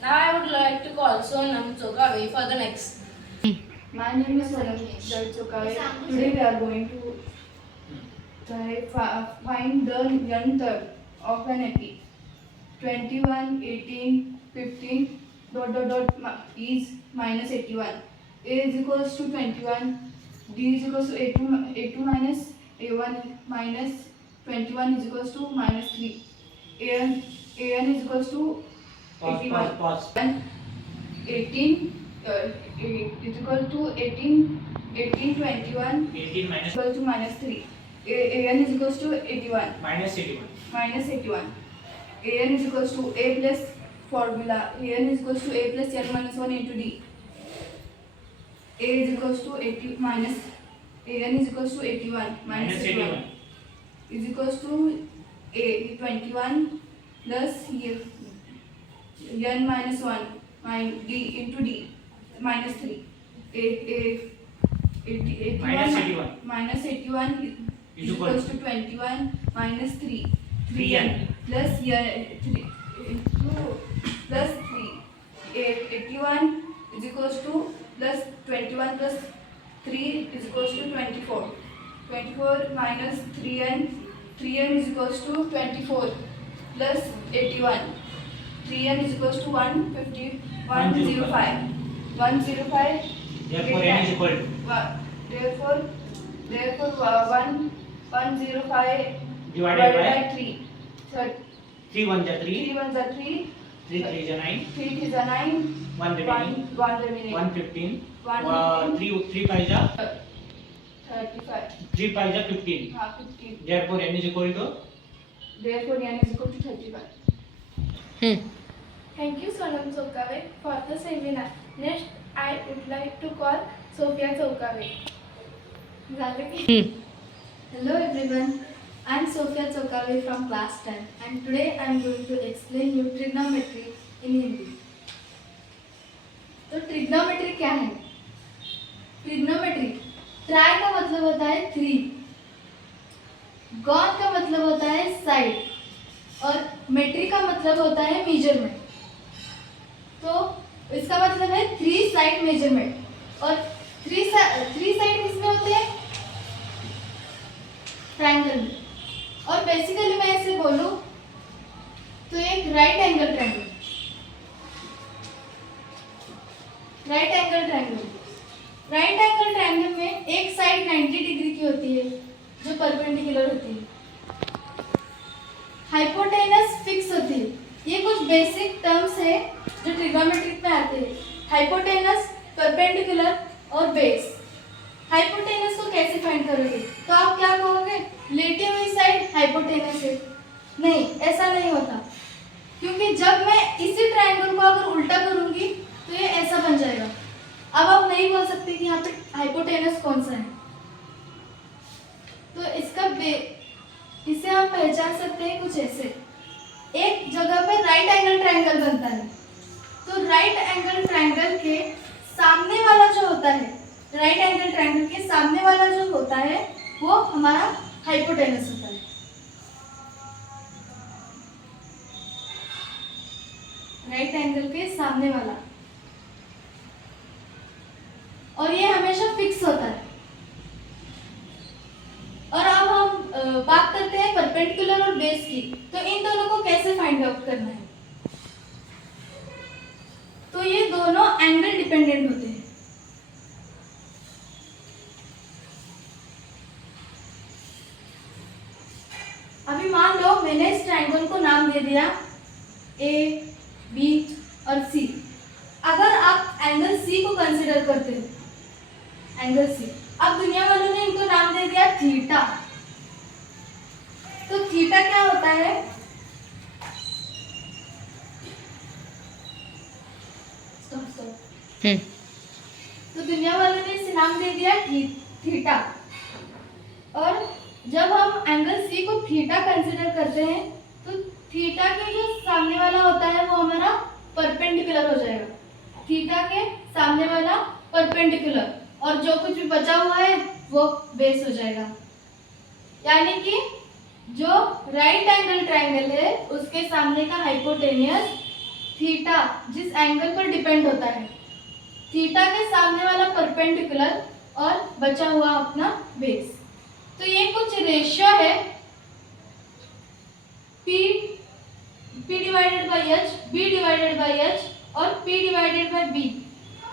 Now I would like to call Sonam Chokave for the next. My name is Sonam Chokave. Today we are going to find the n term of an epi. 21, 18, 15 is minus 81. A is equals to 21. D is equals to A2 minus A1 minus 21 is equals to minus 3. an is equals to 81. Pause. 18 is equal to 21 18 minus equal to minus 3. An is equals to 81 minus 81. minus 81. An is equals to a plus formula. An is equals to a plus n minus 1 into d. A is equals to 80 minus An is equals to 81 minus 81 is equals to a 21 plus n minus 1 d into d minus 3. Minus 81 is equals to 21 minus 3. 3n plus 3 plus 3. 81 is equals to plus 21 plus 3 is equals to 24. 24 minus 3n. 3n is equals to 24 plus 81. 3n is equals to 105. 105. Therefore n is equal to Therefore 105 divided by 3. So 3 1 is 3, 3 1 is 3. 3 3 is 9, 3 is 9. 1 remaining, 1 remaining. 115, 115. 3 5 is 35. 3 5 is 15. 15. Therefore n is equal to Therefore n is equal to 35. Thank you, Sonam Chokave, for the seminar. Next, I would like to call Sophia Chokave. Hello everyone, I am Sophia Chokave from class 10 and today I am going to explain you trigonometry in Hindi. तो trigonometry क्या है? Trigonometry try का मतलब होता है 3, gone का मतलब होता है साइड और मेट्री का मतलब होता है मेजरमेंट. तो इसका मतलब है 3 साइड मेजरमेंट. और 3 साइड किसमें होते हैं? ट्रायंगल में. और बेसिकली मैं ऐसे बोलूं तो एक राइट एंगल ट्रायंगल में एक साइड 90 डिग्री की होती है जो परपेंडिकुलर होती है. हाइपोटेनस फिक्स होती है. ये कुछ बेसिक टर्म्स है जो ट्रिग्नोमेट्री में आते हैं. हाइपोटेनस, परपेंडिकुलर और बेस. हाइपोटेनस को कैसे फाइंड करोगे? तो आप क्या कहोगे? लेटी हुई साइड हाइपोटेनस है. नहीं, ऐसा नहीं होता, क्योंकि जब मैं इसी ट्रायंगल को अगर उल्टा करूंगी तो ये ऐसा बन जाएगा. अब आप नहीं बोल सकते कि यहाँ पे हाइपोटेनस कौन सा है. तो इसे हम पहचान सकते हैं कुछ ऐसे. एक जगह पे राइट एंगल ट्रायंगल बनता है, तो राइट एंगल ट्रायंगल के सामने वाला जो होता है, राइट एंगल ट्रायंगल के सामने वाला जो होता है वो हमारा हाइपोटेनस होता है. राइट एंगल के सामने वाला. और ये हमेशा फिक्स होता है. और अब हम बात करते हैं परपेंडिकुलर और बेस की. तो इन दोनों को कैसे फाइंड आउट करना है? तो ये दोनों एंगल डिपेंडेंट होते हैं. अभी मान लो मैंने इस ट्रायंगल को नाम दे दिया ए, बी और सी. अगर आप एंगल सी को कंसीडर करते हो, एंगल सी, अब दुनिया वालों ने इनको नाम दे दिया थीटा. तो थीटा क्या होता है? तो दुनिया वालों ने इसे नाम दे दिया थीटा. और जब हम एंगल सी को थीटा कंसीडर करते हैं तो थीटा के जो सामने वाला होता है वो हमारा परपेंडिकुलर हो जाएगा. थीटा के सामने वाला परपेंडिकुलर और जो कुछ भी बचा हुआ है वो बेस हो जाएगा. यानी कि जो राइट एंगल ट्रायंगल है उसके सामने का हाइपोटेनियस थीटा जिस एंगल पर डिपेंड होता है, थीटा के सामने वाला परपेंडिकुलर और बचा हुआ अपना बेस। तो ये कुछ रेशियो है P divided by H, B divided by H और P डिवाइडेड बाई B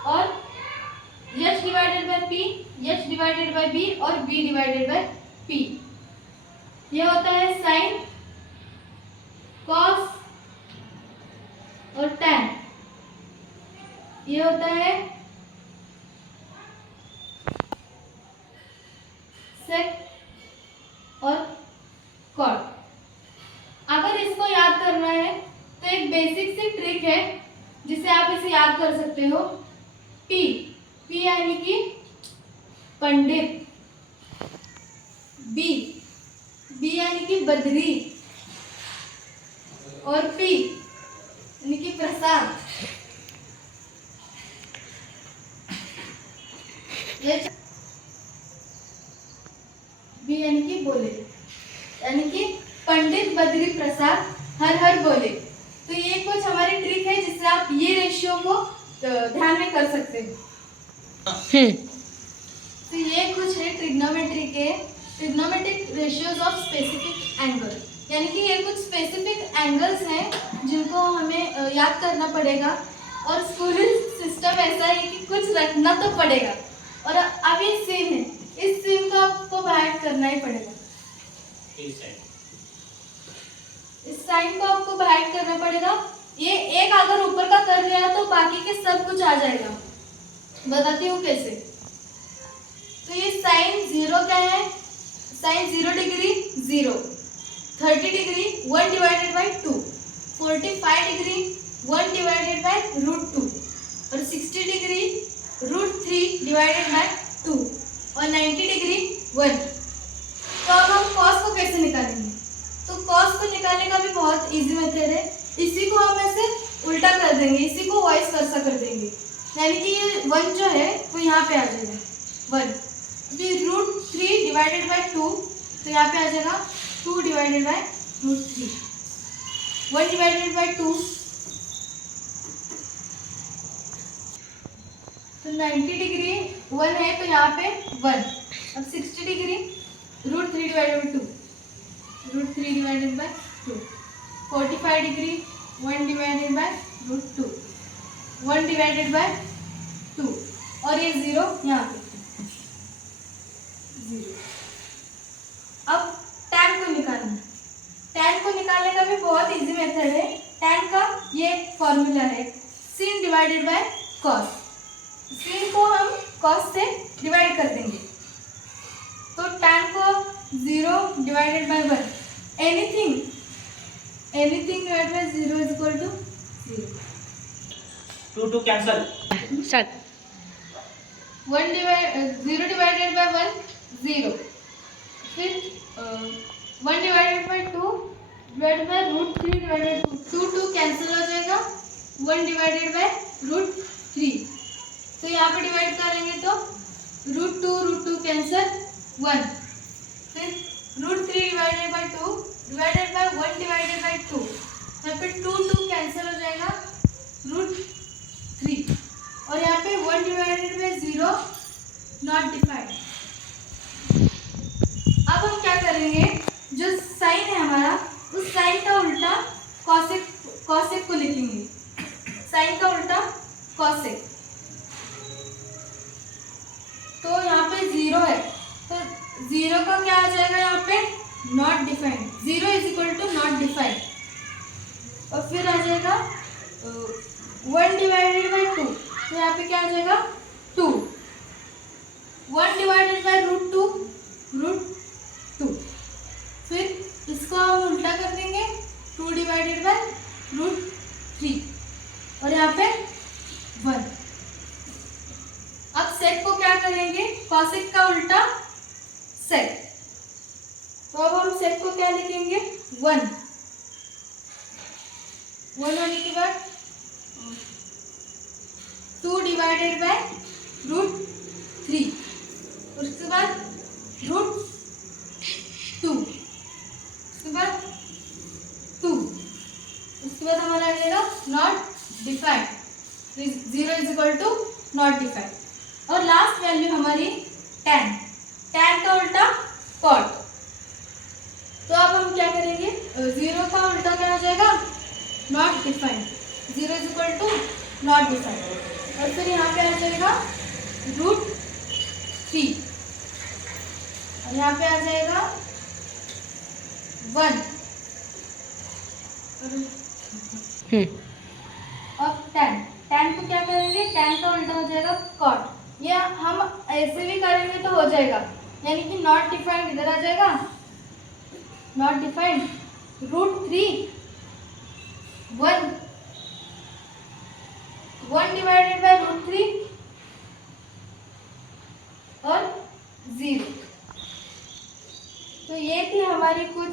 और H divided by P, H divided by B और B डिवाइडेड बाई P। ये होता है साइन, कॉस और टैन। ये होता है सेक और कॉट। अगर इसको याद करना है तो एक बेसिक सी ट्रिक है जिसे आप इसे याद कर सकते हो। P यानी कि पंडित, B यानी कि बद्री और P यानी कि प्रसाद। B यानी कि बोले, यानी कि पंडित बद्री प्रसाद हर हर बोले। तो ये कुछ हमारी ट्रिक है जिससे आप ये रेशियो को ध्यान में कर सकते हो। तो ये कुछ है ट्रिग्नोमेट्री के trigonometric ratios of specific angle, यानी कि ये कुछ स्पेसिफिक एंगल्स हैं जिनको हमें याद करना पड़ेगा। और स्कूल सिस्टम ऐसा है कि कुछ रखना तो पड़ेगा। और अब ये सेम है, इस सेम को आपको बाहर करना ही पड़ेगा। इस साइन को आपको बाहर करना पड़ेगा। ये एक अगर ऊपर का कर लिया तो बाकी के सब कुछ आ जाएगा। बताती हूँ कैसे। तो ये साइन 0 क्या है? Sine 0 degree 0, 30 degree 1 divided by 2, 45 degree 1 divided by √2 और 60 डिग्री √3 डिवाइडेड बाई 2 और 90 डिग्री 1। तो अब हम कॉस को कैसे निकालेंगे? तो कॉस को निकालने का भी बहुत इजी मेथड है। इसी को हम ऐसे उल्टा कर देंगे, इसी को वॉइस वर्सा कर देंगे, यानी कि ये 1 जो है वो यहाँ पे आ जाएगा 1। फिर √3 डिवाइडेड बाई 2 तो यहाँ पे आ जाएगा 2 डिवाइडेड बाई √3, 1 डिवाइडेड बाई 2 तो 90 डिग्री 1 है तो यहाँ पे 1। अब 60 degree √3 divided by 2, √3 divided by 2, 45 degree 1 divided by √2, 1 divided by 2 और ये 0 यहाँ पे 0। अब टैन को निकालना है। टैन को निकालने का भी बहुत इजी मेथड है। टैन का ये फॉर्मूला है sin divided by cos. sin को हम कॉस से डिवाइड कर देंगे तो टैन को 0 divided by 1, anything divided by 0 is equal to 0। 2 cancel. Start. 0 divided by 1 0, फिर 1 divided by 2 divided by √3 divided 2 cancel हो जाएगा, 1 डिवाइडेड बाय √3। तो यहाँ पे डिवाइड करेंगे तो √2 कैंसिल 1, फिर √3 divided by 2 divided by 1 divided by 2, यहाँ पे 2 कैंसिल हो जाएगा √3 और यहाँ पे 1 डिवाइडेड बाय 0 नॉट डिफाइंड। अब हम क्या करेंगे, जो साइन है हमारा उस साइन का उल्टा कॉसेक को लिखेंगे। साइन का उल्टा कॉसेक। तो यहाँ पे 0 है तो 0 का क्या आ जाएगा यहाँ पे not defined, 0 is equal to not defined. और फिर आ जाएगा 1 डिवाइडेड बाई 2 तो यहाँ पे क्या आ जाएगा 2, 1 डिवाइडेड बाई √2, फिर इसको हम उल्टा कर देंगे 2 डिवाइडेड बाई √3 और यहाँ पे 1। अब सेक को क्या करेंगे, कॉसेक का उल्टा सेक। तो अब हम सेक को क्या लिखेंगे 1 होने के बाद 2 डिवाइडेड बाय √3, उसके बाद √2, उसके बाद 2, उसके बाद हमारा आ जाएगा not defined, 0 is equal to not defined. और लास्ट वैल्यू हमारी tan, tan का उल्टा cot। तो अब हम क्या करेंगे, 0 का उल्टा क्या हो जाएगा, not defined, 0 is equal to not defined. और फिर यहाँ पे आ जाएगा √3 और यहाँ पे आ जाएगा 1। अब tan को क्या करेंगे, tan का उल्टा हो जाएगा cot। या हम ऐसे भी करेंगे तो हो जाएगा, यानी कि नॉट डिफाइंड इधर आ जाएगा, नॉट डिफाइंड √3 1 डिवाइडेड बाय √3 और 0। तो ये थी हमारी कुछ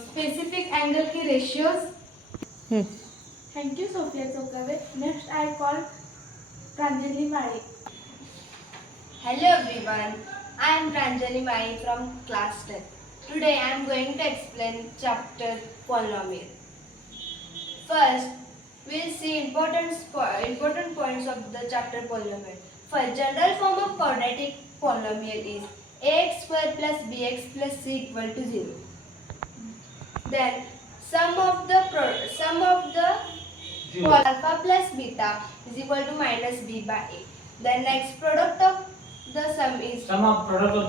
स्पेसिफिक एंगल की ratios. Thank you, Sophia Chokave. Next, I call Pranjali Mari. Hello everyone, I am Pranjali Mai from class 10. Today I am going to explain chapter polynomial. First, we will see important points of the chapter polynomial. First, general form of quadratic polynomial is ax square plus bx plus c equal to 0. Then, sum of the Zero. alpha plus beta is equal to minus b by a. The next product of the sum is Sum of product of the